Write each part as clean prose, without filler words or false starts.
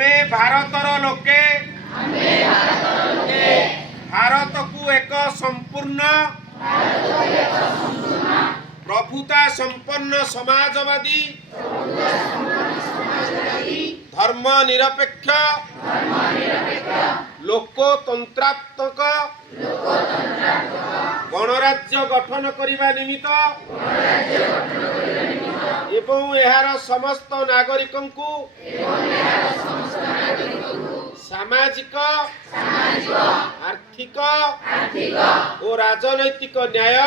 आमे भारतर लोके भारत को एक संपूर्ण प्रभुता संपन्न समाजवादी धर्मनिरपेक्ष लोकतंत्रात्मक गणराज्य गठन करने निमित्त एवं एहार समस्त नागरिकों को सामाजिक आर्थिक और राजनैतिक न्याय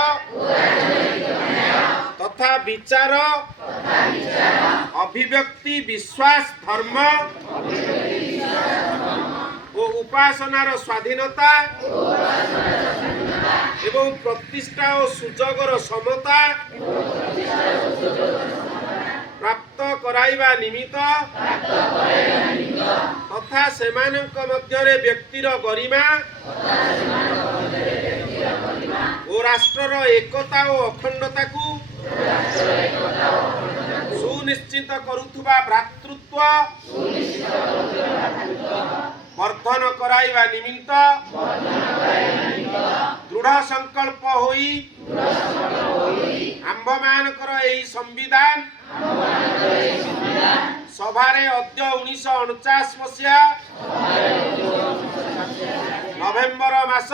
तथा विचार अभिव्यक्ति विश्वास धर्म और उपासनार स्वाधीनता एवं प्रतिष्ठा और सुजोगर समता प्राप्त कराइबा निमित्त तथा सेमानक मध्यरे व्यक्तिर गरिमा और राष्ट्रर एकता और अखंडता को सुनिश्चित करुथुबा भ्रातृत्व वर्धन कराइबा निमित्त दृढ़ संकल्प होई आंभमानकर एही संविधान सभारे अद्य 1949 मसीहा नवेम्बर मास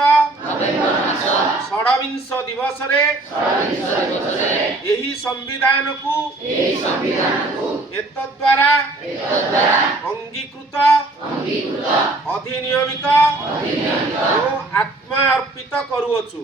26 दिवस रे एही संविधान को एतद्वारा अंगीकृत अधिनियमित और आत्मा अर्पित करूअछु।